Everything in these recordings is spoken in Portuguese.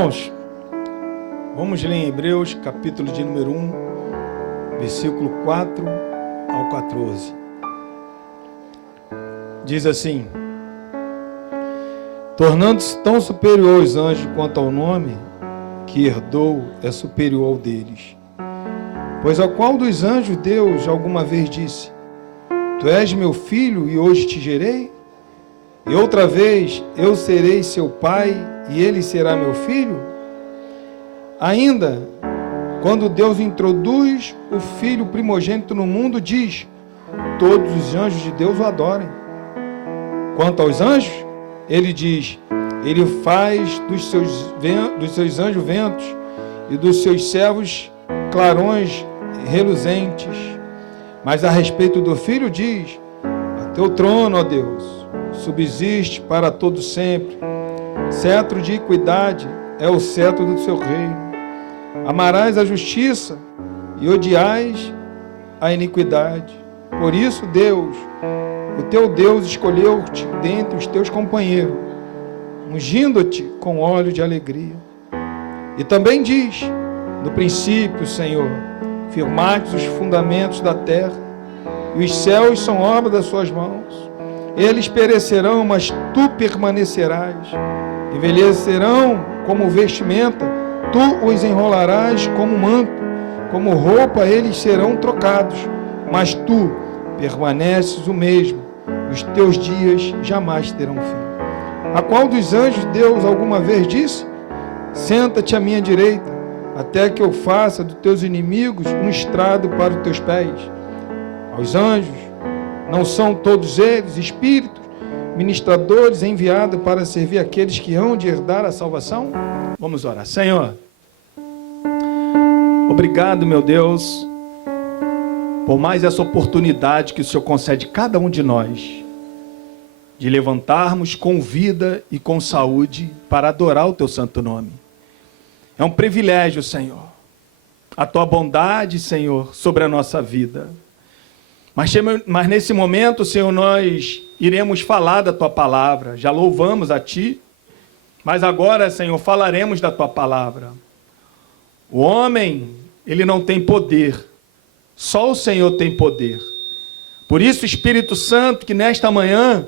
Irmãos, vamos ler em Hebreus, capítulo de número 1, versículo 4 ao 14. Diz assim: tornando-se tão superior aos anjos quanto ao nome que herdou é superior ao deles. Pois ao qual dos anjos Deus alguma vez disse: tu és meu filho e hoje te gerei? E outra vez eu serei seu pai e ele será meu filho? Ainda, quando Deus introduz o filho primogênito no mundo, diz: todos os anjos de Deus o adorem. Quanto aos anjos, ele diz: ele faz dos seus anjos ventos e dos seus servos clarões reluzentes. Mas a respeito do filho diz: a teu trono, ó Deus, subsiste para todo sempre. Cetro de equidade é o cetro do seu reino. Amarás a justiça e odiais a iniquidade. Por isso Deus, o teu Deus, escolheu-te dentre os teus companheiros, ungindo-te com óleo de alegria. E também diz: no princípio, Senhor, firmaste os fundamentos da terra, e os céus são obra das suas mãos. Eles perecerão, mas tu permanecerás. Envelhecerão como vestimenta, tu os enrolarás como manto. Como roupa eles serão trocados, mas tu permaneces o mesmo. Os teus dias jamais terão fim. A qual dos anjos Deus alguma vez disse: senta-te à minha direita, até que eu faça dos teus inimigos um estrado para os teus pés? Aos anjos, não são todos eles espíritos, ministradores enviados para servir aqueles que hão de herdar a salvação? Vamos orar. Senhor, obrigado, meu Deus, por mais essa oportunidade que o Senhor concede a cada um de nós, de levantarmos com vida e com saúde para adorar o teu santo nome. É um privilégio, Senhor, a tua bondade, Senhor, sobre a nossa vida. Mas nesse momento, Senhor, nós iremos falar da tua palavra. Já louvamos a ti, mas agora, Senhor, falaremos da tua palavra. O homem, ele não tem poder, só o Senhor tem poder. Por isso, Espírito Santo, que nesta manhã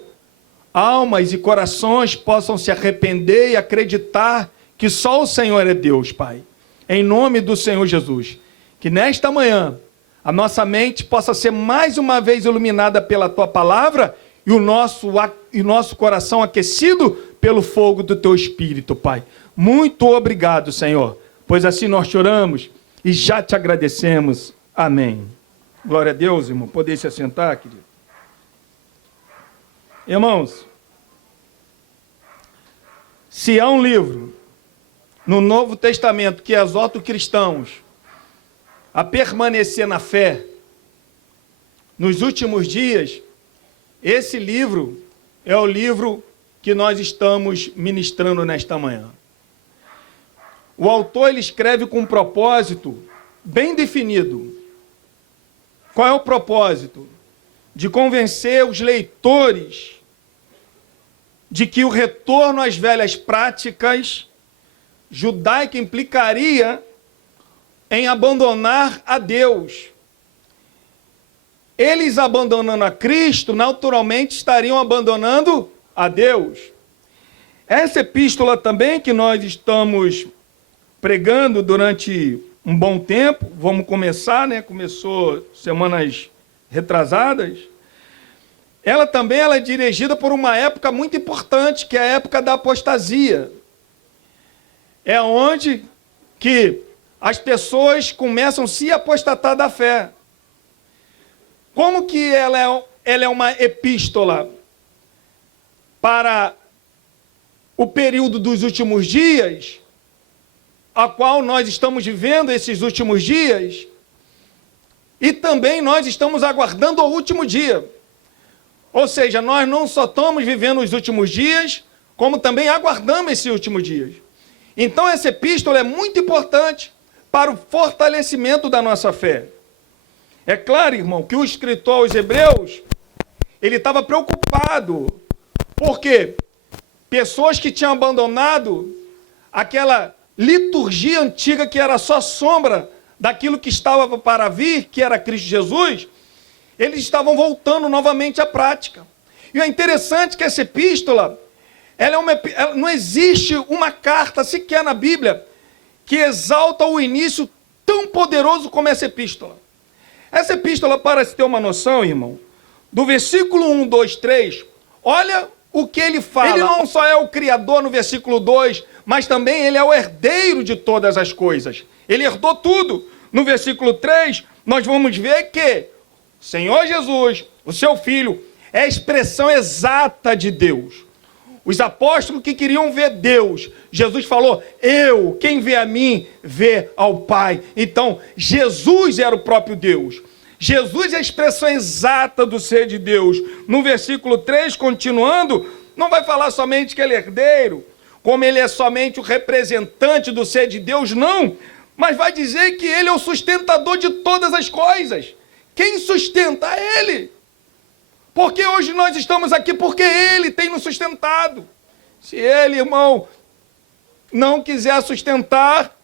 almas e corações possam se arrepender e acreditar que só o Senhor é Deus, Pai. Em nome do Senhor Jesus, que nesta manhã a nossa mente possa ser mais uma vez iluminada pela tua palavra e o nosso coração aquecido pelo fogo do teu Espírito, Pai. Muito obrigado, Senhor, pois assim nós choramos e já te agradecemos. Amém. Glória a Deus, irmão. Poder se assentar, querido. Irmãos, se há um livro no Novo Testamento que exorta os cristãos a permanecer na fé nos últimos dias, esse livro é o livro que nós estamos ministrando nesta manhã. O autor, ele escreve com um propósito bem definido. Qual é o propósito? De convencer os leitores de que o retorno às velhas práticas judaicas implicaria em abandonar a Deus. Eles abandonando a Cristo, naturalmente estariam abandonando a Deus. Essa epístola também que nós estamos pregando durante um bom tempo, vamos começar, né? Começou semanas retrasadas. Ela também é dirigida por uma época muito importante, que é a época da apostasia. É onde que as pessoas começam a se apostatar da fé. Como que ela é uma epístola para o período dos últimos dias, a qual nós estamos vivendo esses últimos dias, e também nós estamos aguardando o último dia. Ou seja, nós não só estamos vivendo os últimos dias, como também aguardamos esses últimos dias. Então essa epístola é muito importante para o fortalecimento da nossa fé. É claro, irmão, que o escritor aos Hebreus, ele estava preocupado, porque pessoas que tinham abandonado aquela liturgia antiga que era só sombra daquilo que estava para vir, que era Cristo Jesus, eles estavam voltando novamente à prática. E é interessante que essa epístola, não existe uma carta sequer na Bíblia que exalta o início tão poderoso como essa epístola. Essa epístola, para se ter uma noção, irmão, do versículo 1, 2, 3, olha o que ele fala. Ele não só é o Criador no versículo 2, mas também ele é o herdeiro de todas as coisas. Ele herdou tudo. No versículo 3, nós vamos ver que o Senhor Jesus, o seu Filho, é a expressão exata de Deus. Os apóstolos que queriam ver Deus, Jesus falou, quem vê a mim, vê ao Pai. Então, Jesus era o próprio Deus. Jesus é a expressão exata do ser de Deus. No versículo 3, continuando, não vai falar somente que ele é herdeiro, como ele é somente o representante do ser de Deus, não. Mas vai dizer que ele é o sustentador de todas as coisas. Quem sustenta? Ele. Porque hoje nós estamos aqui porque ele tem nos sustentado. Se ele, irmão, não quiser sustentar,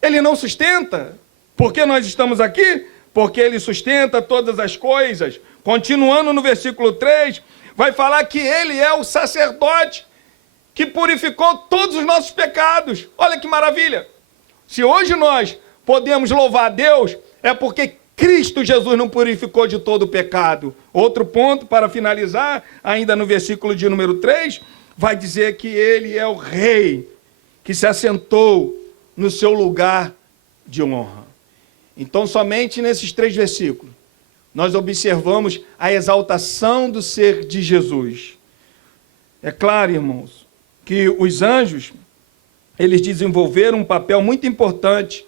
ele não sustenta. Por que nós estamos aqui? Porque ele sustenta todas as coisas. Continuando no versículo 3, vai falar que ele é o sacerdote que purificou todos os nossos pecados. Olha que maravilha! Se hoje nós podemos louvar a Deus, é porque Cristo Jesus não purificou de todo o pecado. Outro ponto, para finalizar, ainda no versículo de número 3, vai dizer que ele é o rei que se assentou no seu lugar de honra. Então, somente nesses 3 versículos, nós observamos a exaltação do ser de Jesus. É claro, irmãos, que os anjos, eles desenvolveram um papel muito importante,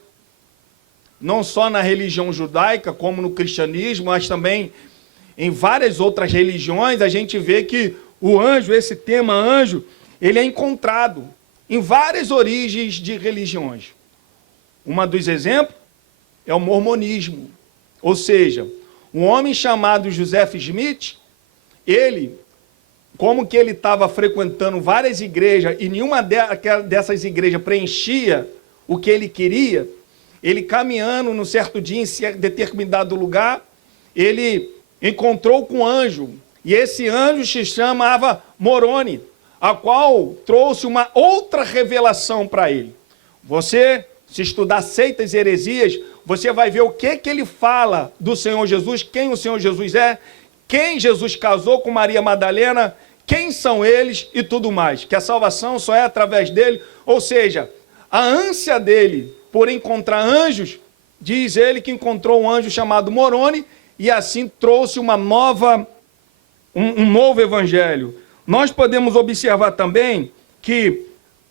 não só na religião judaica, como no cristianismo, mas também em várias outras religiões. A gente vê que o anjo, esse tema anjo, ele é encontrado em várias origens de religiões. Um dos exemplos é o mormonismo. Ou seja, um homem chamado Joseph Smith, ele, como que ele estava frequentando várias igrejas e nenhuma dessas igrejas preenchia o que ele queria, ele caminhando num certo dia em determinado lugar, ele encontrou com um anjo, e esse anjo se chamava Moroni, a qual trouxe uma outra revelação para ele. Você, se estudar seitas e heresias, você vai ver o que ele fala do Senhor Jesus, quem o Senhor Jesus é, quem Jesus casou com Maria Madalena, quem são eles e tudo mais, que a salvação só é através dele. Ou seja, a ânsia dele por encontrar anjos, diz ele que encontrou um anjo chamado Moroni e assim trouxe um novo evangelho. Nós podemos observar também que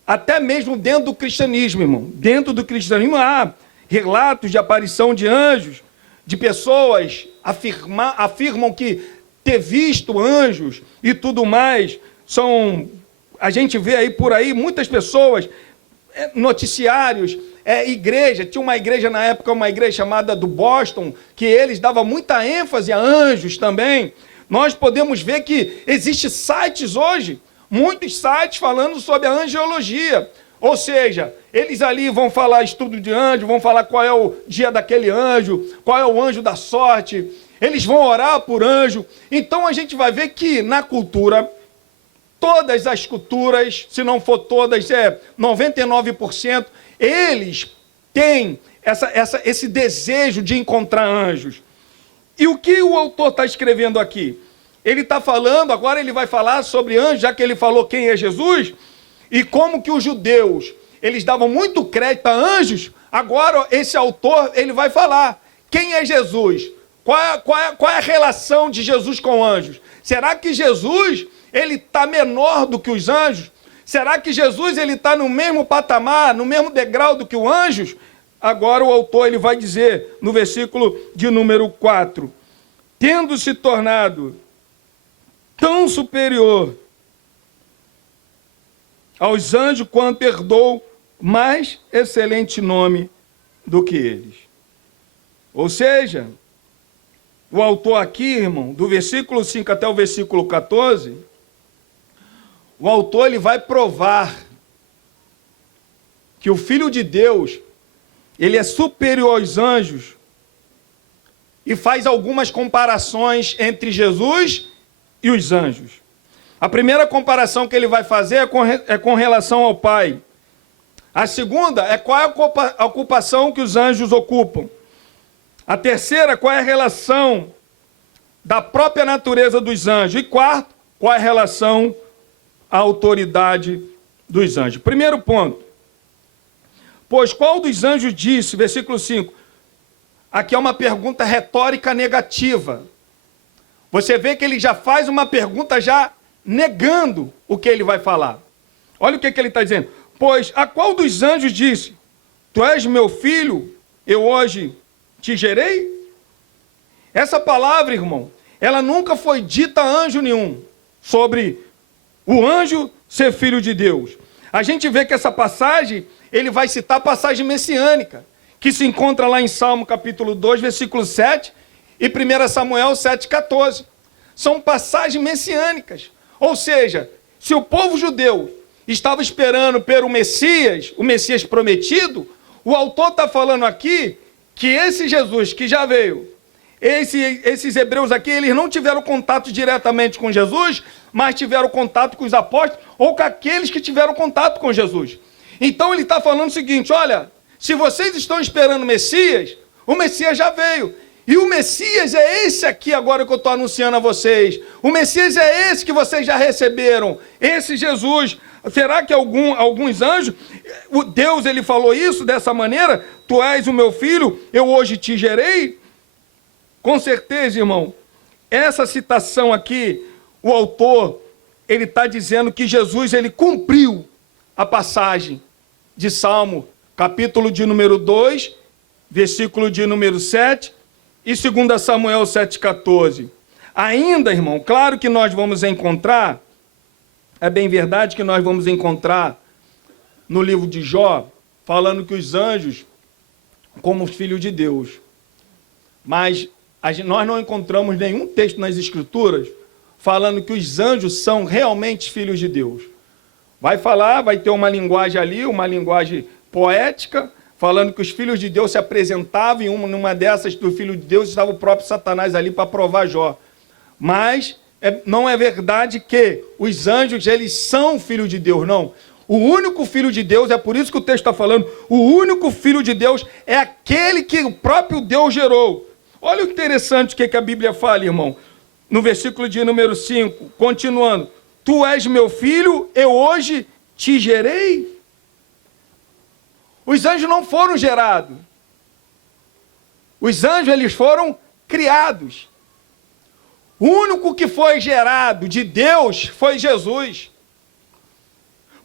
até mesmo dentro do cristianismo, irmão, dentro do cristianismo há relatos de aparição de anjos, de pessoas afirmam que ter visto anjos e tudo mais. A gente vê aí por aí muitas pessoas, noticiários, igreja, tinha uma igreja na época, uma igreja chamada do Boston, que eles davam muita ênfase a anjos também. Nós podemos ver que existem sites hoje, muitos sites falando sobre a angiologia. Ou seja, eles ali vão falar estudo de anjo, vão falar qual é o dia daquele anjo, qual é o anjo da sorte, eles vão orar por anjo. Então a gente vai ver que na cultura, todas as culturas, se não for todas, 99%, eles têm esse desejo de encontrar anjos. E o que o autor está escrevendo aqui? Ele está falando, agora ele vai falar sobre anjos, já que ele falou quem é Jesus, e como que os judeus, eles davam muito crédito a anjos. Agora esse autor, ele vai falar quem é Jesus, qual é a relação de Jesus com anjos. Será que Jesus, ele está menor do que os anjos? Será que Jesus ele está no mesmo patamar, no mesmo degrau do que os anjos? Agora o autor ele vai dizer no versículo de número 4, tendo se tornado tão superior aos anjos quanto herdou mais excelente nome do que eles. Ou seja, o autor aqui, irmão, do versículo 5 até o versículo 14, o autor ele vai provar que o Filho de Deus, ele é superior aos anjos, e faz algumas comparações entre Jesus e os anjos. A primeira comparação que ele vai fazer é com relação ao Pai. A segunda é qual é a ocupação que os anjos ocupam. A terceira, qual é a relação da própria natureza dos anjos. E quarto, qual é a relação à autoridade dos anjos. Primeiro ponto. Pois qual dos anjos disse, versículo 5, aqui é uma pergunta retórica negativa. Você vê que ele já faz uma pergunta já negando o que ele vai falar. Olha o que ele está dizendo. Pois a qual dos anjos disse, tu és meu filho, eu hoje te gerei? Essa palavra, irmão, ela nunca foi dita a anjo nenhum, sobre o anjo ser filho de Deus. A gente vê que essa passagem, ele vai citar a passagem messiânica, que se encontra lá em Salmo capítulo 2, versículo 7, e 1 Samuel 7,14. São passagens messiânicas. Ou seja, se o povo judeu estava esperando pelo Messias, o Messias prometido, o autor está falando aqui que esse Jesus que já veio, esses hebreus aqui, eles não tiveram contato diretamente com Jesus, mas tiveram contato com os apóstolos ou com aqueles que tiveram contato com Jesus. Então ele está falando o seguinte, olha, se vocês estão esperando o Messias já veio. E o Messias é esse aqui agora que eu estou anunciando a vocês. O Messias é esse que vocês já receberam. Esse Jesus. Será que alguns anjos, o Deus ele falou isso dessa maneira? Tu és o meu filho, eu hoje te gerei? Com certeza, irmão, essa citação aqui, o autor, ele está dizendo que Jesus ele cumpriu a passagem de Salmo, capítulo de número 2, versículo de número 7, e 2 Samuel 7,14. Ainda, irmão, claro que nós vamos encontrar, é bem verdade que nós vamos encontrar no livro de Jó, falando que os anjos, como filhos de Deus, mas nós não encontramos nenhum texto nas Escrituras falando que os anjos são realmente filhos de Deus. Vai falar, vai ter uma linguagem ali, uma linguagem poética, falando que os filhos de Deus se apresentavam, e numa dessas do filho de Deus estava o próprio Satanás ali para provar Jó. Mas não é verdade que os anjos, eles são filhos de Deus, não. O único filho de Deus, é por isso que o texto está falando, o único filho de Deus é aquele que o próprio Deus gerou. Olha o interessante que a Bíblia fala, irmão. No versículo de número 5, continuando. Tu és meu filho, eu hoje te gerei. Os anjos não foram gerados. Os anjos, eles foram criados. O único que foi gerado de Deus foi Jesus.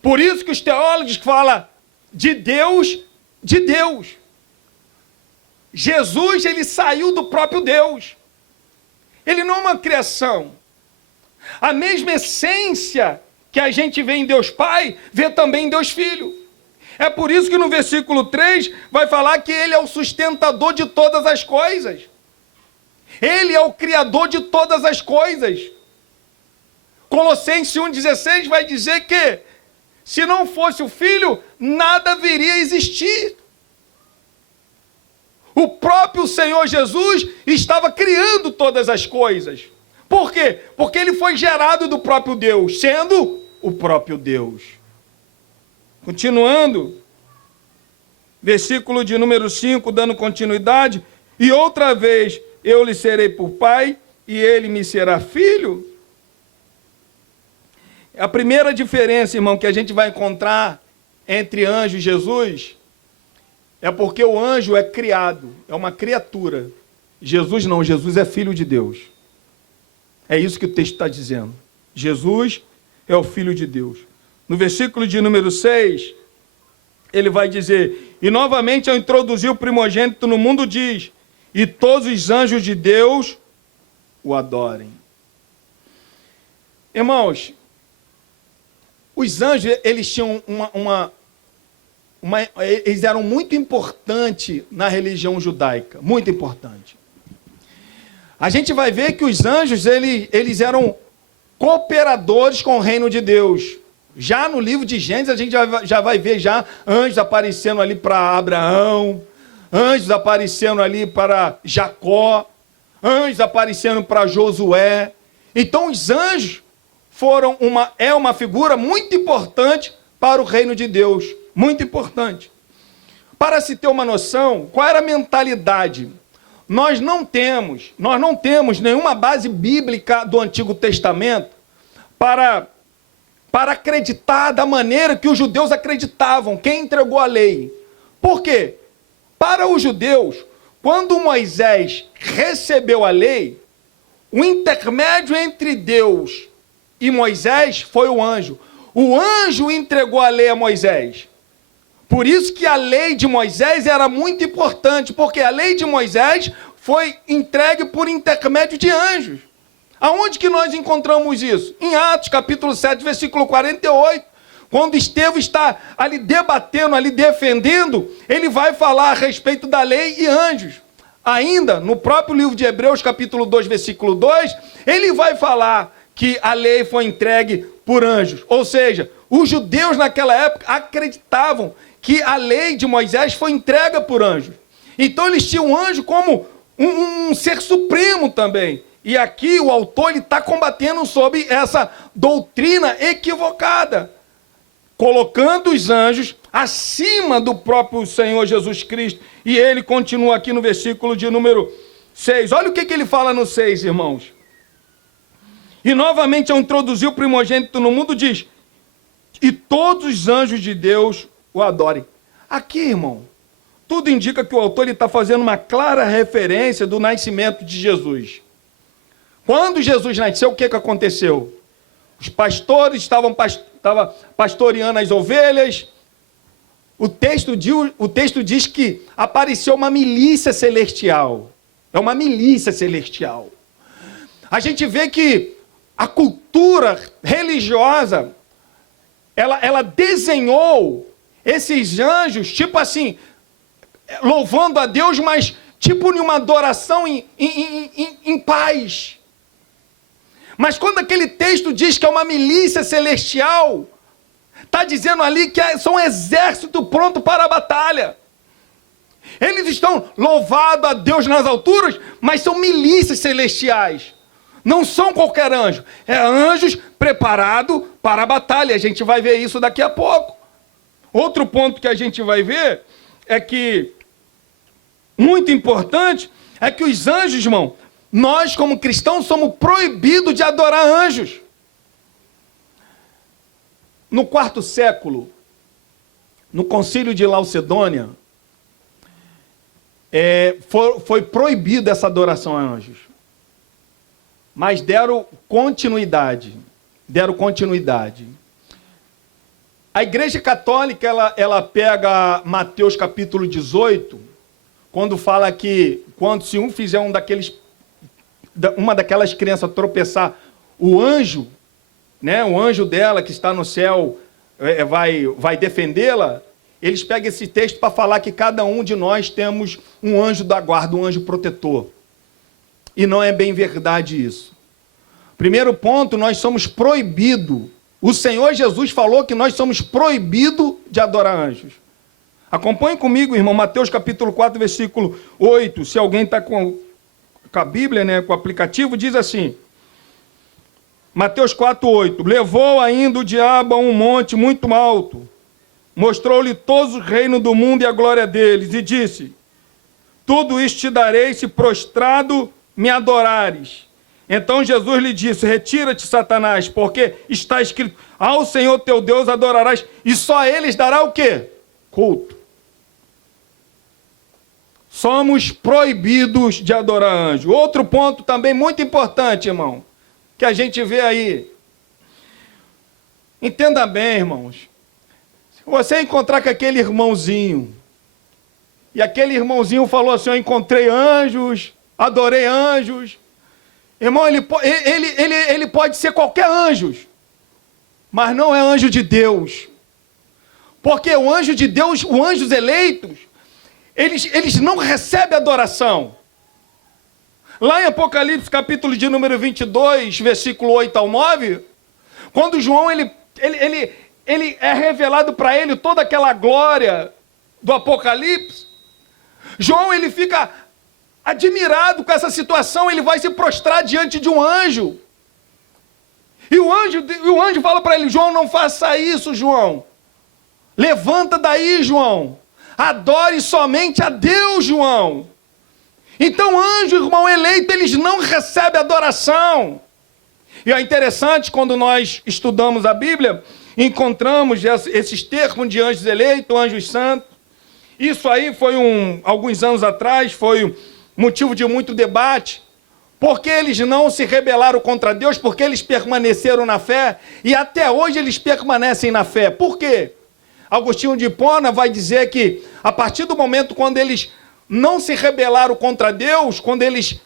Por isso que os teólogos falam de Deus, de Deus. Jesus, ele saiu do próprio Deus. Ele não é uma criação. A mesma essência que a gente vê em Deus Pai, vê também em Deus Filho. É por isso que no versículo 3 vai falar que ele é o sustentador de todas as coisas. Ele é o criador de todas as coisas. Colossenses 1,16 vai dizer que se não fosse o Filho, nada viria a existir. O próprio Senhor Jesus estava criando todas as coisas. Por quê? Porque ele foi gerado do próprio Deus, sendo o próprio Deus. Continuando, versículo de número 5, dando continuidade. E outra vez eu lhe serei por pai, e ele me será filho. A primeira diferença, irmão, que a gente vai encontrar entre anjo e Jesus é porque o anjo é criado, é uma criatura. Jesus não, Jesus é filho de Deus. É isso que o texto está dizendo. Jesus é o filho de Deus. No versículo de número 6, ele vai dizer, e novamente ao introduzir o primogênito no mundo diz, e todos os anjos de Deus o adorem. Irmãos, os anjos, eles tinham eles eram muito importantes na religião judaica, muito importante. A gente vai ver que os anjos, eles eram cooperadores com o reino de Deus. Já no livro de Gênesis, a gente já vai ver já anjos aparecendo ali para Abraão, anjos aparecendo ali para Jacó, anjos aparecendo para Josué. Então os anjos é uma figura muito importante para o reino de Deus, muito importante. Para se ter uma noção, qual era a mentalidade? Nós não temos nenhuma base bíblica do Antigo Testamento para acreditar da maneira que os judeus acreditavam, quem entregou a lei. Por quê? Para os judeus, quando Moisés recebeu a lei, o intermédio entre Deus e Moisés foi o anjo. O anjo entregou a lei a Moisés. Por isso que a lei de Moisés era muito importante, porque a lei de Moisés foi entregue por intermédio de anjos. Aonde que nós encontramos isso? Em Atos, capítulo 7, versículo 48. Quando Estevão está ali debatendo, ali defendendo, ele vai falar a respeito da lei e anjos. Ainda, no próprio livro de Hebreus, capítulo 2, versículo 2, ele vai falar que a lei foi entregue por anjos. Ou seja, os judeus naquela época acreditavam que a lei de Moisés foi entregue por anjos. Então eles tinham o anjo como um ser supremo também. E aqui o autor está combatendo sobre essa doutrina equivocada, colocando os anjos acima do próprio Senhor Jesus Cristo. E ele continua aqui no versículo de número 6. Olha o que ele fala no 6, irmãos. E novamente, ao introduzir o primogênito no mundo, diz: e todos os anjos de Deus o adorem. Aqui, irmão, tudo indica que o autor está fazendo uma clara referência do nascimento de Jesus. Quando Jesus nasceu, o que aconteceu? Os pastores estavam pastoreando as ovelhas. O texto diz que apareceu uma milícia celestial. É uma milícia celestial. A gente vê que a cultura religiosa, ela desenhou esses anjos, tipo assim, louvando a Deus, mas tipo em uma adoração em paz. Mas quando aquele texto diz que é uma milícia celestial, está dizendo ali que são um exército pronto para a batalha. Eles estão louvando a Deus nas alturas, mas são milícias celestiais. Não são qualquer anjo. É anjos preparados para a batalha. A gente vai ver isso daqui a pouco. Outro ponto que a gente vai ver é que, muito importante, é que os anjos, irmão, nós como cristãos somos proibidos de adorar anjos. No quarto século, no concílio de Laucedônia, foi proibida essa adoração a anjos. Mas deram continuidade. A Igreja Católica, ela pega Mateus capítulo 18, quando fala que, se um fizer uma daquelas crianças tropeçar, o anjo, né, o anjo dela que está no céu vai defendê-la. Eles pegam esse texto para falar que cada um de nós temos um anjo da guarda, um anjo protetor. E não é bem verdade isso. Primeiro ponto, nós somos proibidos. O Senhor Jesus falou que nós somos proibidos de adorar anjos. Acompanhe comigo, irmão, Mateus capítulo 4, versículo 8. Se alguém está com a Bíblia, né, com o aplicativo, diz assim. Mateus 4, 8. Levou ainda o diabo a um monte muito alto, mostrou-lhe todos os reinos do mundo e a glória deles, e disse: tudo isto te darei se prostrado me adorares. Então Jesus lhe disse: retira-te, Satanás, porque está escrito: ao Senhor teu Deus adorarás, e só a eles dará o quê? Culto. Somos proibidos de adorar anjo. Outro ponto também muito importante, irmão, que a gente vê aí. Entenda bem, irmãos. Se você encontrar com aquele irmãozinho, e aquele irmãozinho falou assim: eu encontrei anjos, adorei anjos. Irmão, ele pode ser qualquer anjo, mas não é anjo de Deus. Porque o anjo de Deus, os anjos eleitos, eles não recebem adoração. Lá em Apocalipse, capítulo de número 22, versículo 8 ao 9, quando João, ele é revelado para ele toda aquela glória do Apocalipse, João ele fica admirado com essa situação, ele vai se prostrar diante de um anjo. E o anjo fala para ele: João, não faça isso, João. Levanta daí, João. Adore somente a Deus, João. Então, anjo, irmão eleito, eles não recebem adoração. E é interessante, quando nós estudamos a Bíblia, encontramos esses termos de anjos eleitos, anjos santos. Isso aí foi alguns anos atrás, foi motivo de muito debate. Porque eles não se rebelaram contra Deus, porque eles permaneceram na fé, e até hoje eles permanecem na fé. Por quê? Agostinho de Hipona vai dizer que, a partir do momento quando eles não se rebelaram contra Deus, quando eles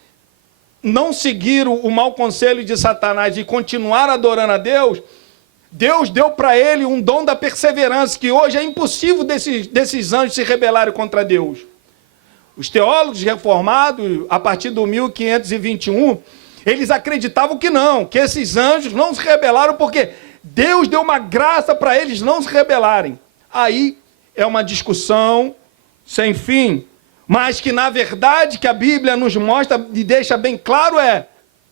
não seguiram o mau conselho de Satanás e continuaram adorando a Deus, Deus deu para ele um dom da perseverança, que hoje é impossível desses anjos se rebelarem contra Deus. Os teólogos reformados, a partir do 1521, eles acreditavam que não, que esses anjos não se rebelaram porque Deus deu uma graça para eles não se rebelarem. Aí é uma discussão sem fim, mas que na verdade que a Bíblia nos mostra e deixa bem claro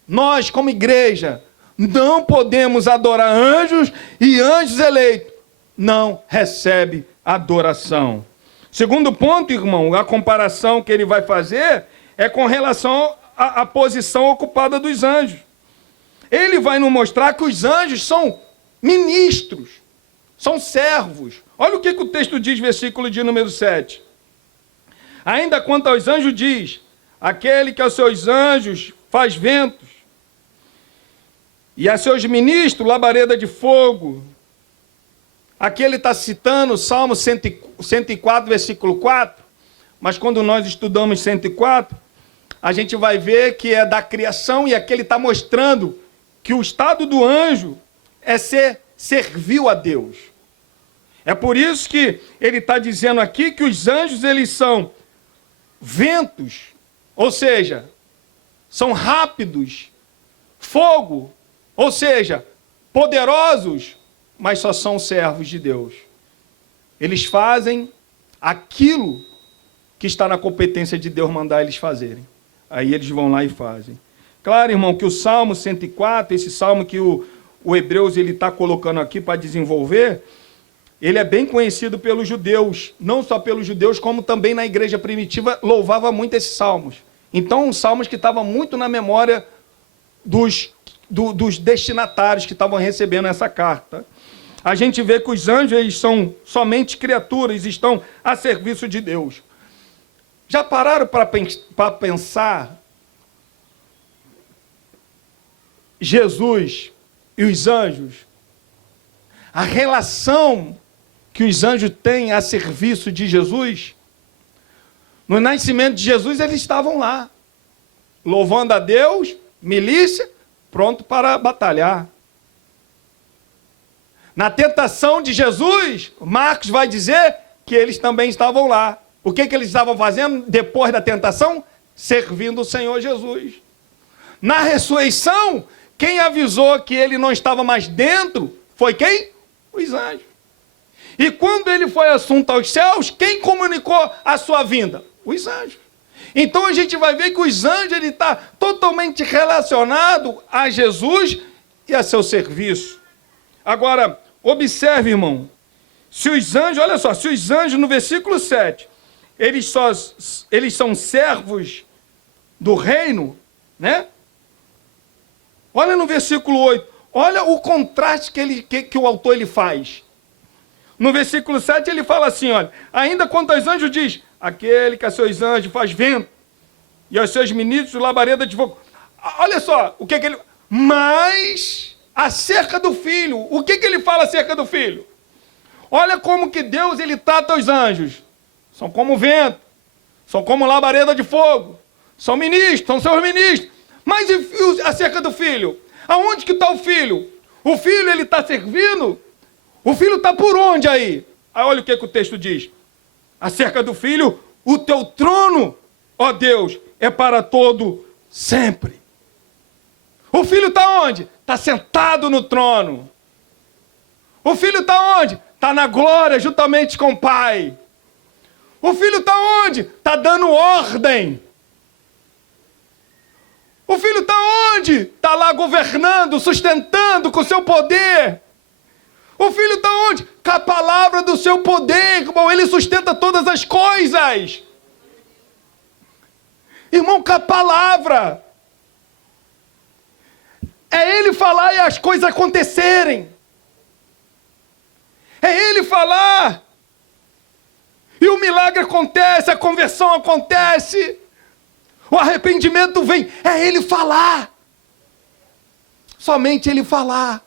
nós como igreja não podemos adorar anjos, e anjos eleitos não recebem adoração. Segundo ponto, irmão, a comparação que ele vai fazer é com relação à posição ocupada dos anjos. Ele vai nos mostrar que os anjos são ministros, são servos. Olha o que o texto diz, versículo de número 7. Ainda quanto aos anjos diz: aquele que aos seus anjos faz ventos, e a seus ministros labareda de fogo. Aqui ele está citando o Salmo 104, versículo 4, mas quando nós estudamos 104, a gente vai ver que é da criação, e aqui ele está mostrando que o estado do anjo é ser servil a Deus. É por isso que ele está dizendo aqui que os anjos, eles são ventos, ou seja, são rápidos, fogo, ou seja, poderosos, mas só são servos de Deus. Eles fazem aquilo que está na competência de Deus mandar eles fazerem. Aí eles vão lá e fazem. Claro, irmão, que o Salmo 104, esse salmo que o Hebreus está colocando aqui para desenvolver, ele é bem conhecido pelos judeus, não só pelos judeus, como também na igreja primitiva louvava muito esses salmos. Então, salmos que estavam muito na memória dos destinatários que estavam recebendo essa carta. A gente vê que os anjos, eles são somente criaturas, estão a serviço de Deus. Já pararam para pensar Jesus e os anjos? A relação que os anjos têm a serviço de Jesus? No nascimento de Jesus, eles estavam lá, louvando a Deus, milícia, pronto para batalhar. Na tentação de Jesus, Marcos vai dizer que eles também estavam lá. O que eles estavam fazendo depois da tentação? Servindo o Senhor Jesus. Na ressurreição, quem avisou que ele não estava mais dentro foi quem? Os anjos. E quando ele foi assunto aos céus, quem comunicou a sua vinda? Os anjos. Então a gente vai ver que os anjos ele está totalmente relacionado a Jesus e a seu serviço. Agora, observe, irmão, se os anjos, olha só, se os anjos no versículo 7, eles são servos do reino, né? Olha no versículo 8, olha o contraste que o autor ele faz. No versículo 7 ele fala assim, olha, ainda quanto aos anjos diz, aquele que a seus anjos faz vento, e aos seus ministros labareda de fogo. Olha só, o que ele... Mas, acerca do filho, o que ele fala acerca do filho? Olha como que Deus ele trata os anjos. São como vento, são como labareda de fogo, são ministros, são seus ministros. Mas e acerca do filho? Aonde que está o filho? O filho ele está servindo? O filho está por onde aí? Aí olha o que o texto diz. Acerca do filho, o teu trono, ó Deus, é para todo sempre. O filho está onde? Está sentado no trono. O Filho está onde? Está na glória, juntamente com o Pai. O Filho está onde? Está dando ordem. O Filho está onde? Está lá governando, sustentando com o seu poder. O Filho está onde? Com a palavra do seu poder, irmão. Ele sustenta todas as coisas. Irmão, com a palavra. É Ele falar e as coisas acontecerem. É Ele falar. E o milagre acontece, a conversão acontece. O arrependimento vem. É Ele falar. Somente Ele falar.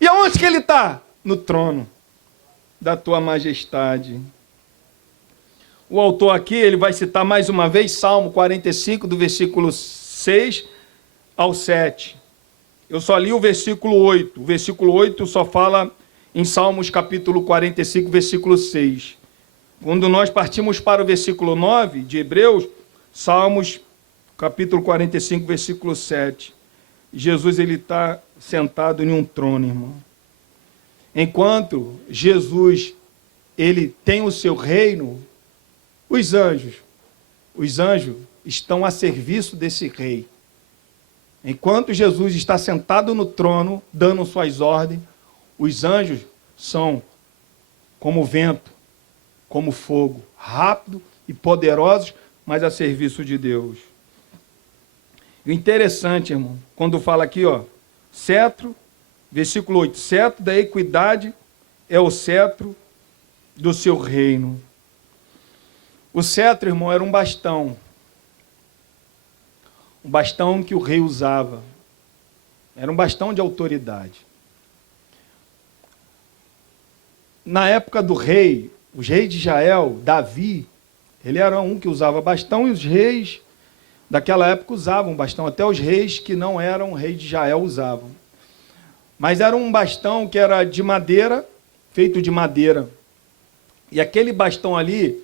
E aonde que Ele está? No trono da tua majestade. O autor aqui, ele vai citar mais uma vez Salmo 45, do versículo 6 ao 7. Eu só li o versículo 8. O versículo 8 só fala em Salmos capítulo 45, versículo 6. Quando nós partimos para o versículo 9 de Hebreus, Salmos capítulo 45, versículo 7. Jesus, ele está sentado em um trono, irmão. Enquanto Jesus, ele tem o seu reino, os anjos estão a serviço desse rei. Enquanto Jesus está sentado no trono, dando suas ordens, os anjos são como vento, como fogo, rápido e poderosos, mas a serviço de Deus. O interessante, irmão, quando fala aqui, ó, cetro, versículo 8, cetro da equidade é o cetro do seu reino. O cetro, irmão, era um bastão que o rei usava. Era um bastão de autoridade. Na época do rei, os reis de Israel, Davi, ele era um que usava bastão, e os reis daquela época usavam bastão. Até os reis que não eram reis de Israel usavam. Mas era um bastão que era de madeira, feito de madeira. E aquele bastão ali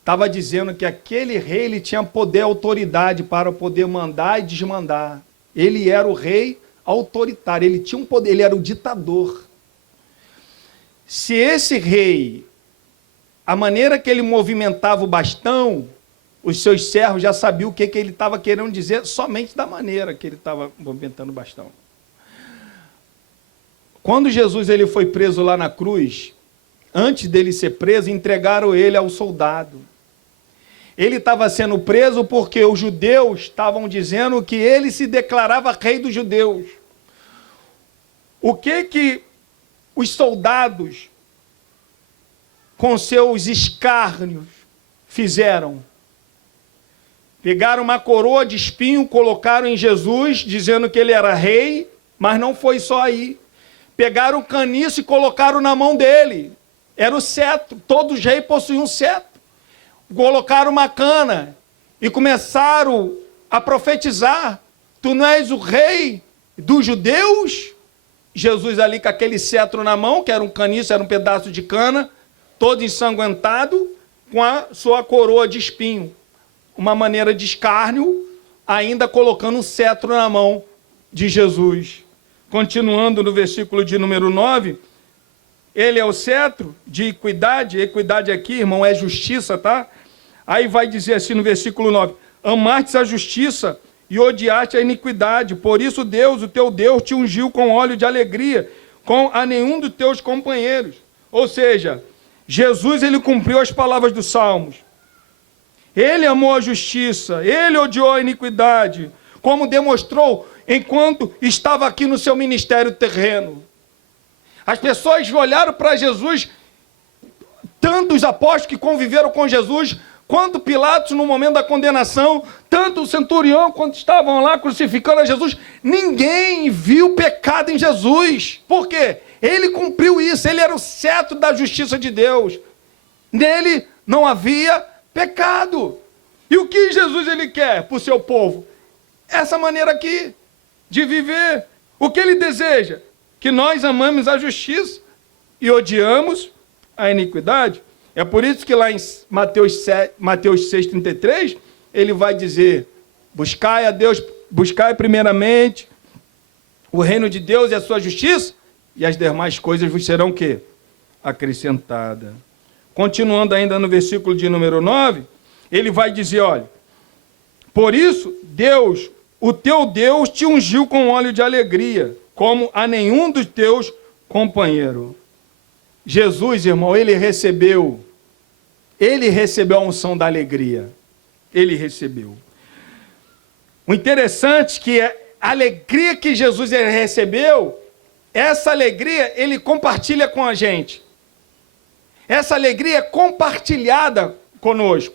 estava dizendo que aquele rei, ele tinha poder, autoridade para poder mandar e desmandar. Ele era o rei autoritário, ele tinha um poder, ele era o ditador. Se esse rei, a maneira que ele movimentava o bastão, os seus servos já sabiam o que ele estava querendo dizer, somente da maneira que ele estava movimentando o bastão. Quando Jesus ele foi preso lá na cruz, antes dele ser preso, entregaram ele ao soldado. Ele estava sendo preso porque os judeus estavam dizendo que ele se declarava rei dos judeus. O que os soldados, com seus escárnios, fizeram? Pegaram uma coroa de espinho, colocaram em Jesus, dizendo que ele era rei, mas não foi só aí. Pegaram o caniço e colocaram na mão dele. Era o cetro, todos os reis possuíam um cetro. Colocaram uma cana e começaram a profetizar: tu não és o rei dos judeus? Jesus ali com aquele cetro na mão, que era um caniço, era um pedaço de cana, todo ensanguentado, com a sua coroa de espinho. Uma maneira de escárnio, ainda colocando um cetro na mão de Jesus. Continuando no versículo de número 9, ele é o cetro de equidade. Equidade aqui, irmão, é justiça, tá? Aí vai dizer assim no versículo 9: amastes a justiça e odiaste a iniquidade. Por isso Deus, o teu Deus, te ungiu com óleo de alegria, com a nenhum dos teus companheiros. Ou seja, Jesus, ele cumpriu as palavras dos Salmos. Ele amou a justiça, ele odiou a iniquidade, como demonstrou enquanto estava aqui no seu ministério terreno. As pessoas olharam para Jesus, tanto os apóstolos que conviveram com Jesus, quanto Pilatos no momento da condenação, tanto o centurião quando estavam lá crucificando a Jesus, ninguém viu pecado em Jesus. Por quê? Ele cumpriu isso, ele era o cetro da justiça de Deus. Nele não havia pecado. E o que Jesus ele quer para o seu povo? Essa maneira aqui de viver. O que ele deseja? Que nós amamos a justiça e odiamos a iniquidade. É por isso que lá em Mateus 6,33, ele vai dizer: buscai a Deus, buscai primeiramente o reino de Deus e a sua justiça, e as demais coisas vos serão o quê? Acrescentadas. Continuando ainda no versículo de número 9, ele vai dizer, olha, por isso, Deus, o teu Deus, te ungiu com óleo de alegria, como a nenhum dos teus companheiros. Jesus, irmão, ele recebeu a unção da alegria. Ele recebeu. O interessante é que a alegria que Jesus recebeu, essa alegria ele compartilha com a gente. Essa alegria é compartilhada conosco.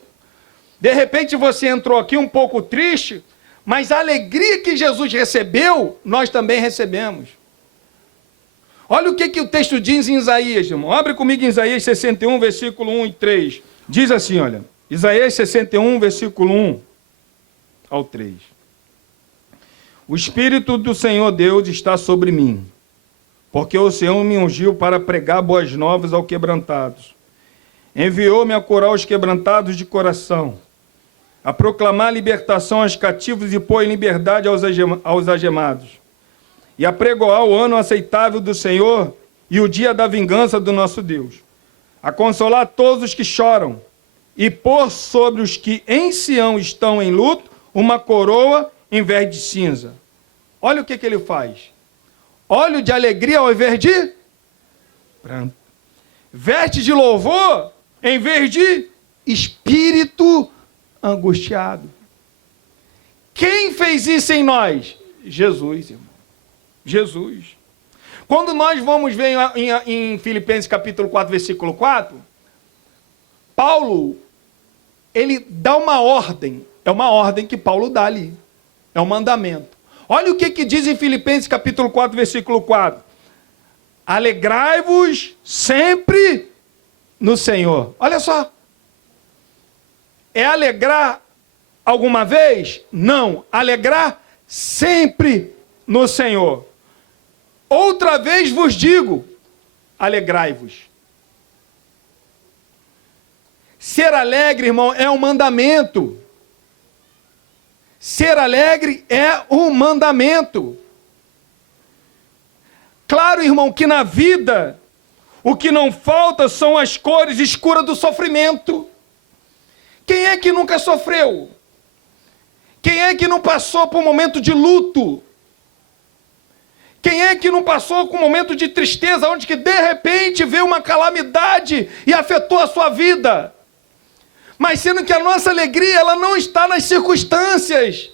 De repente você entrou aqui um pouco triste, mas a alegria que Jesus recebeu, nós também recebemos. Olha o que o texto diz em Isaías, irmão. Abre comigo em Isaías 61, versículo 1 e 3. Diz assim, olha. Isaías 61, versículo 1 ao 3. O Espírito do Senhor Deus está sobre mim, porque o Senhor me ungiu para pregar boas novas aos quebrantados. Enviou-me a curar os quebrantados de coração, a proclamar libertação aos cativos e pôr em liberdade aos algemados, e a pregoar o ano aceitável do Senhor e o dia da vingança do nosso Deus, a consolar todos os que choram, e pôr sobre os que em Sião estão em luto uma coroa em vez de cinza. Olha o que ele faz. Óleo de alegria ao invés de pranto. Veste de louvor em vez de espírito angustiado. Quem fez isso em nós? Jesus, irmão. Jesus. Quando nós vamos ver em Filipenses capítulo 4, versículo 4, Paulo, ele dá uma ordem. É uma ordem que Paulo dá ali. É um mandamento. Olha o que diz em Filipenses capítulo 4, versículo 4. Alegrai-vos sempre no Senhor. Olha só. É alegrar alguma vez? Não. Alegrar sempre no Senhor. Outra vez vos digo, alegrai-vos. Ser alegre, irmão, é um mandamento. Ser alegre é um mandamento. Claro, irmão, que na vida o que não falta são as cores escuras do sofrimento. Quem é que nunca sofreu? Quem é que não passou por um momento de luto? Quem é que não passou por um momento de tristeza, onde que de repente veio uma calamidade e afetou a sua vida? Mas sendo que a nossa alegria, ela não está nas circunstâncias.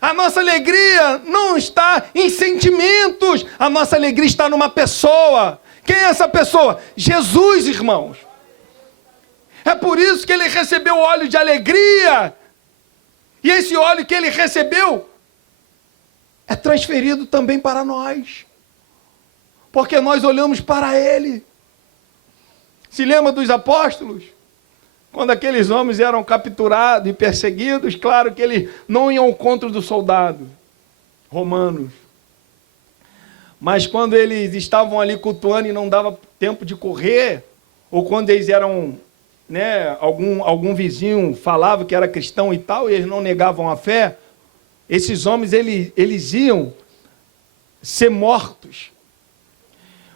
A nossa alegria não está em sentimentos. A nossa alegria está numa pessoa. Quem é essa pessoa? Jesus, irmãos. É por isso que ele recebeu óleo de alegria. E esse óleo que ele recebeu é transferido também para nós. Porque nós olhamos para ele. Se lembra dos apóstolos? Quando aqueles homens eram capturados e perseguidos, claro que eles não iam ao encontro dos soldados romanos. Mas quando eles estavam ali cultuando e não dava tempo de correr, ou quando eles eram, algum vizinho falava que era cristão e tal, e eles não negavam a fé, esses homens eles iam ser mortos.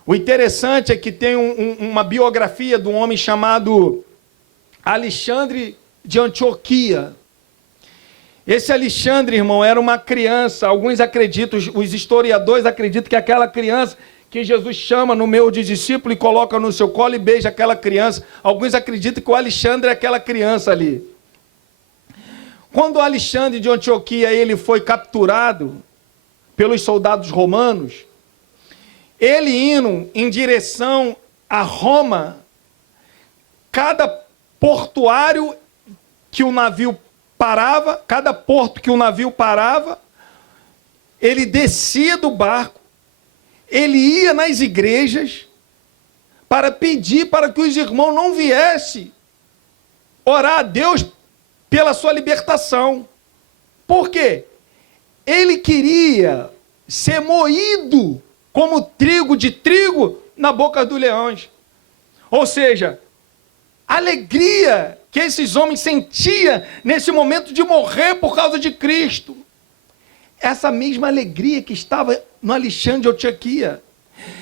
O interessante é que tem uma biografia de um homem chamado Alexandre de Antioquia. Esse Alexandre, irmão, era uma criança. Alguns acreditam, os historiadores acreditam que aquela criança que Jesus chama no meio de discípulo e coloca no seu colo e beija aquela criança. Alguns acreditam que o Alexandre é aquela criança ali. Quando o Alexandre de Antioquia ele foi capturado pelos soldados romanos, ele indo em direção a Roma, cada portuário que o navio parava, cada porto que o navio parava, ele descia do barco, ele ia nas igrejas para pedir para que os irmãos não viessem orar a Deus pela sua libertação. Por quê? Ele queria ser moído como trigo de trigo na boca dos leões. Ou seja, a alegria que esses homens sentiam nesse momento de morrer por causa de Cristo. Essa mesma alegria que estava no Alexandre de Antioquia.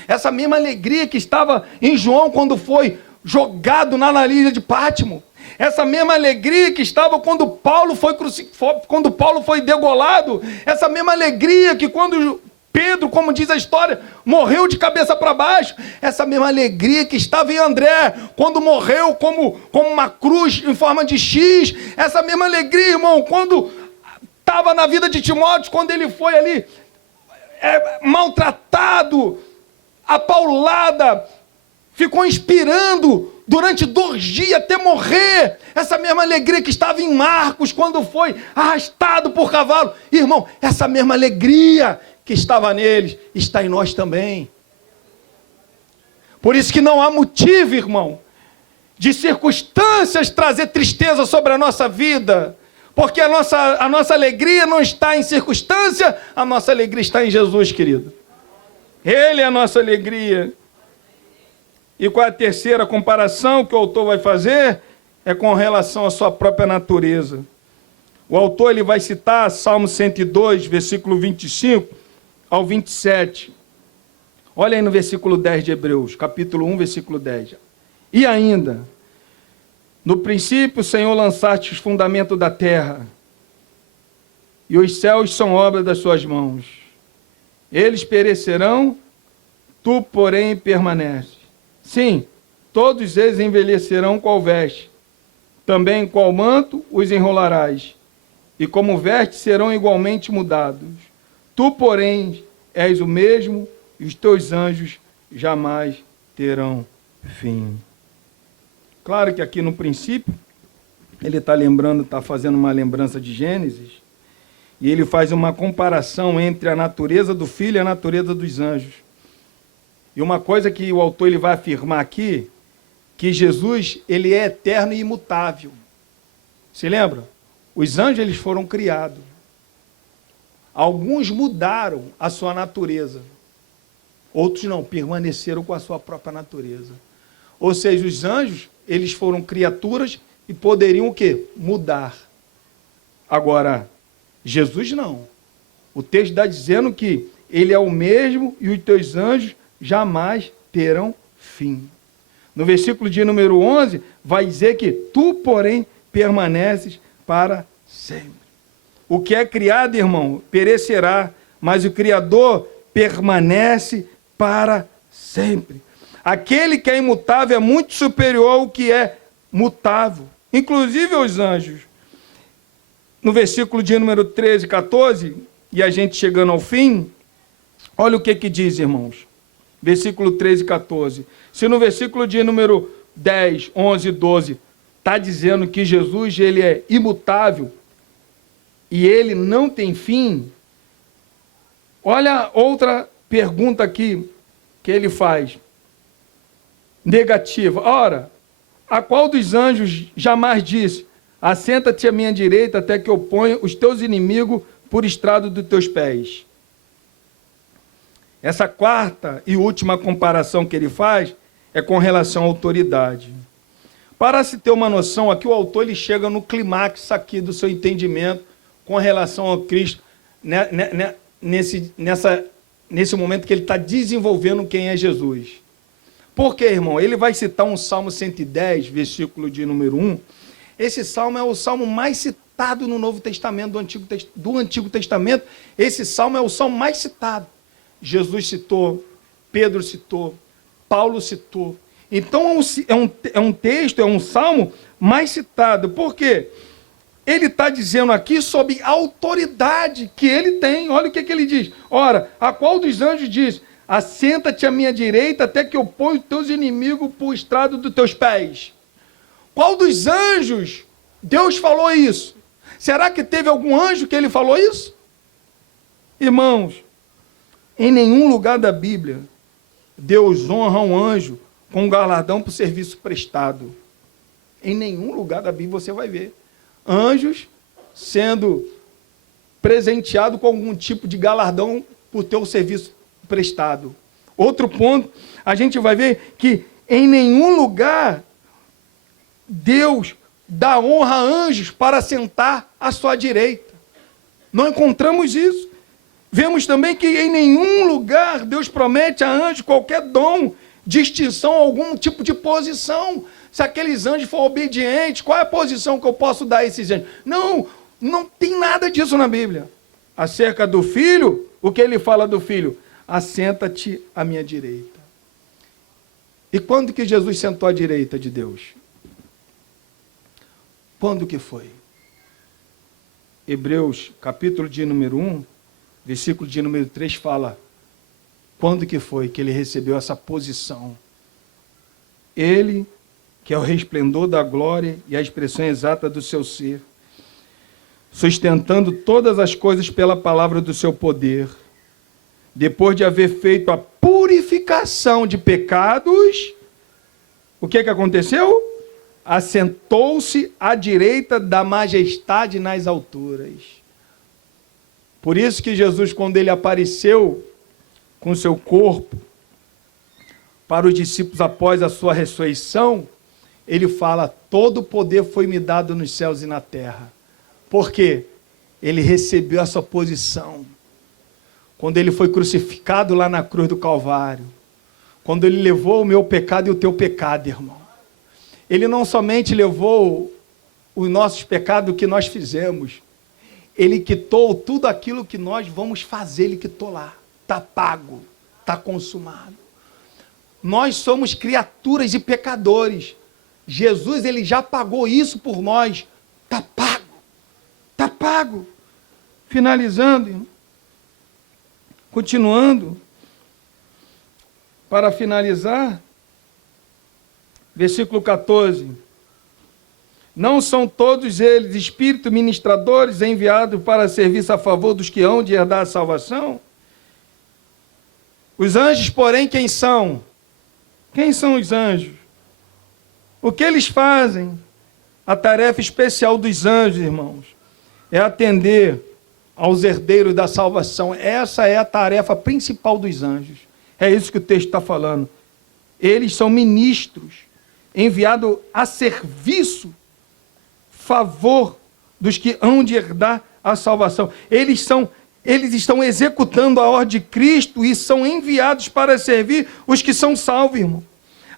Essa mesma alegria que estava em João quando foi jogado na ilha de Pátimo. Essa mesma alegria que estava quando Paulo foi degolado. Essa mesma alegria que quando Pedro, como diz a história, morreu de cabeça para baixo. Essa mesma alegria que estava em André, quando morreu como uma cruz em forma de X. Essa mesma alegria, irmão, quando estava na vida de Timóteo, quando ele foi ali maltratado, apaulada, ficou inspirando durante 2 dias até morrer. Essa mesma alegria que estava em Marcos, quando foi arrastado por cavalo. Irmão, essa mesma alegria que estava neles, está em nós também. Por isso que não há motivo, irmão, de circunstâncias trazer tristeza sobre a nossa vida. Porque a nossa alegria não está em circunstância, a nossa alegria está em Jesus, querido. Ele é a nossa alegria. E qual é a terceira comparação que o autor vai fazer? É com relação à sua própria natureza. O autor ele vai citar Salmo 102, versículo 25 ao 27. Olha aí no versículo 10 de Hebreus, capítulo 1, versículo 10. E ainda, no princípio, Senhor, lançaste os fundamentos da terra, e os céus são obra das suas mãos. Eles perecerão, tu, porém, permaneces. Sim, todos eles envelhecerão qual veste, também qual manto os enrolarás, e como veste serão igualmente mudados. Tu, porém, és o mesmo, e os teus anjos jamais terão fim. Claro que aqui no princípio, ele está fazendo uma lembrança de Gênesis, e ele faz uma comparação entre a natureza do Filho e a natureza dos anjos. E uma coisa que o autor ele vai afirmar aqui, que Jesus ele é eterno e imutável. Se lembra? Os anjos eles foram criados. Alguns mudaram a sua natureza. Outros não, permaneceram com a sua própria natureza. Ou seja, os anjos, eles foram criaturas e poderiam o quê? Mudar. Agora, Jesus não. O texto está dizendo que ele é o mesmo e os teus anjos jamais terão fim. No versículo de número 11, vai dizer que tu, porém, permaneces para sempre. O que é criado, irmão, perecerá, mas o Criador permanece para sempre. Aquele que é imutável é muito superior ao que é mutável, inclusive aos anjos. No versículo de número 13 e 14, e a gente chegando ao fim, olha o que diz, irmãos. Versículo 13 e 14. Se no versículo de número 10, 11 e 12 está dizendo que Jesus ele é imutável e ele não tem fim, olha outra pergunta aqui que ele faz. Negativa. Ora, a qual dos anjos jamais disse: assenta-te à minha direita até que eu ponha os teus inimigos por estrado dos teus pés? Essa quarta e última comparação que ele faz é com relação à autoridade. Para se ter uma noção, aqui o autor ele chega no clímax aqui do seu entendimento com relação ao Cristo, nesse momento que ele está desenvolvendo quem é Jesus. Por quê, irmão? Ele vai citar um Salmo 110, versículo de número 1. Esse salmo é o salmo mais citado no Novo Testamento, do Antigo Testamento. Esse salmo é o salmo mais citado. Jesus citou, Pedro citou, Paulo citou. Então é um texto, é um salmo mais citado. Por quê? Ele está dizendo aqui sobre a autoridade que ele tem. Olha o que ele diz. Ora, a qual dos anjos diz: assenta-te à minha direita até que eu ponha os teus inimigos por estrado dos teus pés? Qual dos anjos Deus falou isso? Será que teve algum anjo que ele falou isso? Irmãos, em nenhum lugar da Bíblia, Deus honra um anjo com um galardão por serviço prestado. Em nenhum lugar da Bíblia você vai ver anjos sendo presenteados com algum tipo de galardão por ter o serviço prestado. Outro ponto, a gente vai ver que em nenhum lugar Deus dá honra a anjos para sentar à sua direita. Não encontramos isso. Vemos também que em nenhum lugar Deus promete a anjo qualquer dom, distinção, algum tipo de posição. Se aqueles anjos forem obedientes, qual é a posição que eu posso dar a esses anjos? Não, não tem nada disso na Bíblia. Acerca do filho, o que ele fala do filho? Assenta-te à minha direita. E quando que Jesus sentou à direita de Deus? Quando que foi? Hebreus, capítulo de número 1, versículo de número 3 fala, quando que foi que ele recebeu essa posição? Ele, que é o resplendor da glória e a expressão exata do seu ser, sustentando todas as coisas pela palavra do seu poder, depois de haver feito a purificação de pecados, o que aconteceu? Assentou-se à direita da majestade nas alturas. Por isso que Jesus, quando ele apareceu com seu corpo para os discípulos após a sua ressurreição, ele fala, todo o poder foi me dado nos céus e na terra. Por quê? Ele recebeu essa posição. Quando ele foi crucificado lá na cruz do Calvário, quando ele levou o meu pecado e o teu pecado, irmão. Ele não somente levou os nossos pecados que nós fizemos, ele quitou tudo aquilo que nós vamos fazer, ele quitou lá. Está pago, está consumado. Nós somos criaturas e pecadores. Jesus, ele já pagou isso por nós. Está pago. Está pago. Finalizando, irmão. Continuando. Para finalizar, versículo 14. Não são todos eles espíritos ministradores enviados para serviço a favor dos que hão de herdar a salvação? Os anjos, porém, quem são? Quem são os anjos? O que eles fazem? A tarefa especial dos anjos, irmãos, é atender aos herdeiros da salvação. Essa é a tarefa principal dos anjos. É isso que o texto está falando. Eles são ministros, enviados a serviço, favor dos que hão de herdar a salvação. Eles estão executando a ordem de Cristo e são enviados para servir os que são salvos, irmão.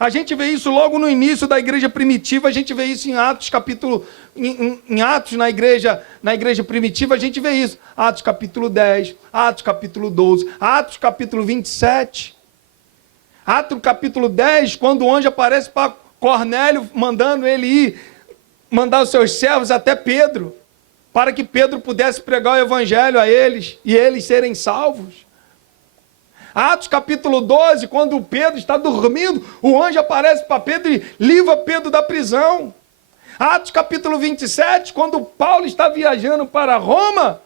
A gente vê isso logo no início da igreja primitiva, a gente vê isso em Atos capítulo, em Atos na igreja primitiva, a gente vê isso. Atos capítulo 10, Atos capítulo 12, Atos capítulo 27. Atos capítulo 10, quando o anjo aparece para Cornélio, mandando ele ir, mandar os seus servos até Pedro, para que Pedro pudesse pregar o evangelho a eles, e eles serem salvos. Atos capítulo 12, quando Pedro está dormindo, o anjo aparece para Pedro e livra Pedro da prisão. Atos capítulo 27, quando Paulo está viajando para Roma,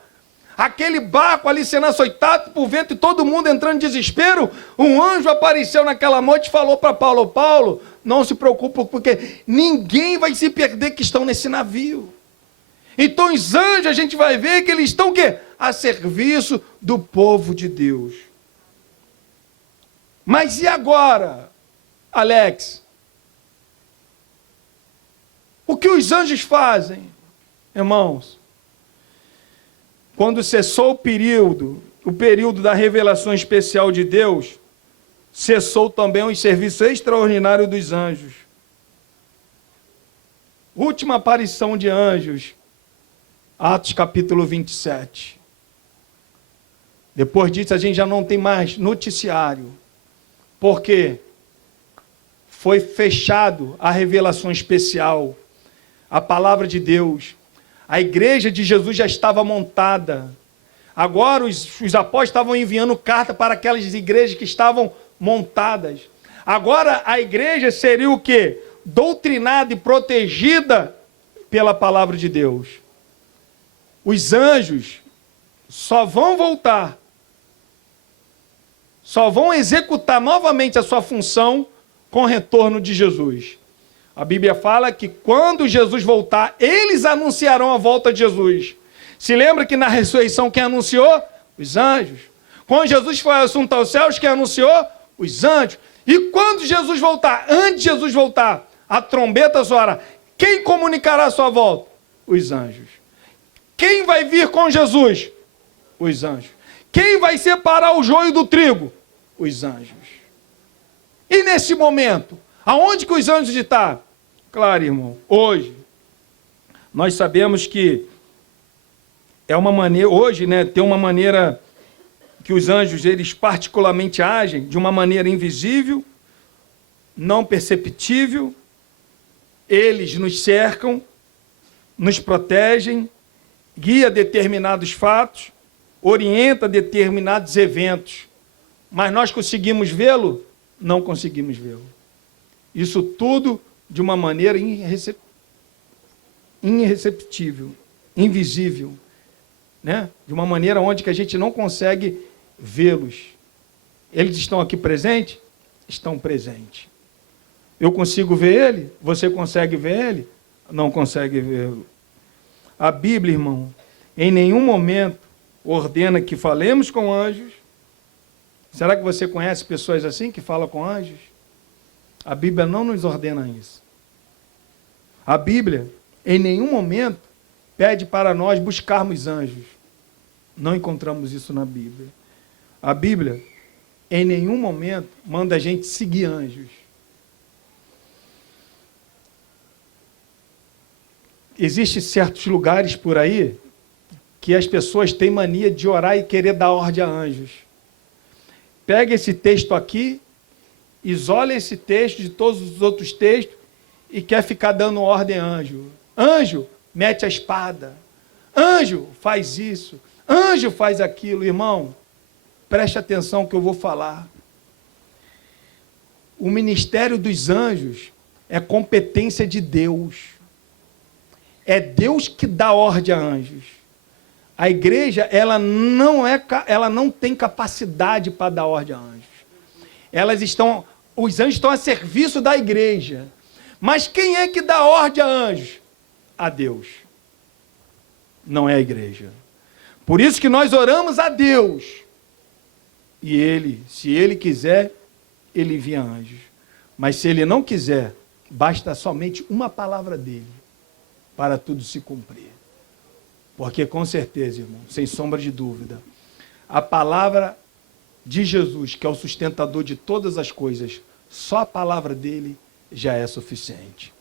aquele barco ali sendo açoitado por vento e todo mundo entrando em desespero, um anjo apareceu naquela noite e falou para Paulo, Paulo, não se preocupe, porque ninguém vai se perder que estão nesse navio. Então os anjos, a gente vai ver que eles estão o quê? A serviço do povo de Deus. Mas e agora, Alex? O que os anjos fazem, irmãos? Quando cessou o período da revelação especial de Deus, cessou também o serviço extraordinário dos anjos. Última aparição de anjos, Atos capítulo 27. Depois disso a gente já não tem mais noticiário. Porque foi fechado a revelação especial, a palavra de Deus. A igreja de Jesus já estava montada. Agora os apóstolos estavam enviando carta para aquelas igrejas que estavam montadas. Agora a igreja seria o quê? Doutrinada e protegida pela palavra de Deus. Os anjos só vão voltar, só vão executar novamente a sua função com o retorno de Jesus. A Bíblia fala que quando Jesus voltar, eles anunciarão a volta de Jesus. Se lembra que na ressurreição quem anunciou? Os anjos. Quando Jesus foi assunto aos céus, quem anunciou? Os anjos. E quando Jesus voltar, antes de Jesus voltar, a trombeta soará. Quem comunicará a sua volta? Os anjos. Quem vai vir com Jesus? Os anjos. Quem vai separar o joio do trigo? Os anjos. E nesse momento, aonde que os anjos estão? Claro, irmão, hoje, nós sabemos que é uma maneira, hoje, né, tem uma maneira que os anjos, eles particularmente agem de uma maneira invisível, não perceptível, eles nos cercam, nos protegem, guia determinados fatos, orienta determinados eventos, mas nós conseguimos vê-lo? Não conseguimos vê-lo. Isso tudo de uma maneira irreceptível, invisível, né? De uma maneira onde que a gente não consegue vê-los. Eles estão aqui presentes? Estão presentes. Eu consigo ver ele? Você consegue ver ele? Não consegue vê-lo. A Bíblia, irmão, em nenhum momento ordena que falemos com anjos. Será que você conhece pessoas assim que falam com anjos? A Bíblia não nos ordena isso. A Bíblia, em nenhum momento, pede para nós buscarmos anjos. Não encontramos isso na Bíblia. A Bíblia, em nenhum momento, manda a gente seguir anjos. Existem certos lugares por aí que as pessoas têm mania de orar e querer dar ordem a anjos. Pega esse texto aqui, isola esse texto de todos os outros textos e quer ficar dando ordem a anjo. Anjo, mete a espada. Anjo, faz isso. Anjo, faz aquilo. Irmão, preste atenção que eu vou falar. O ministério dos anjos é competência de Deus. É Deus que dá ordem a anjos. A igreja, ela não tem capacidade para dar ordem a anjos. Os anjos estão a serviço da igreja. Mas quem é que dá ordem a anjos? A Deus. Não é a igreja. Por isso que nós oramos a Deus. E Ele, se Ele quiser, Ele envia anjos. Mas se Ele não quiser, basta somente uma palavra dEle para tudo se cumprir. Porque com certeza, irmão, sem sombra de dúvida, a palavra de Jesus, que é o sustentador de todas as coisas, só a palavra dele já é suficiente.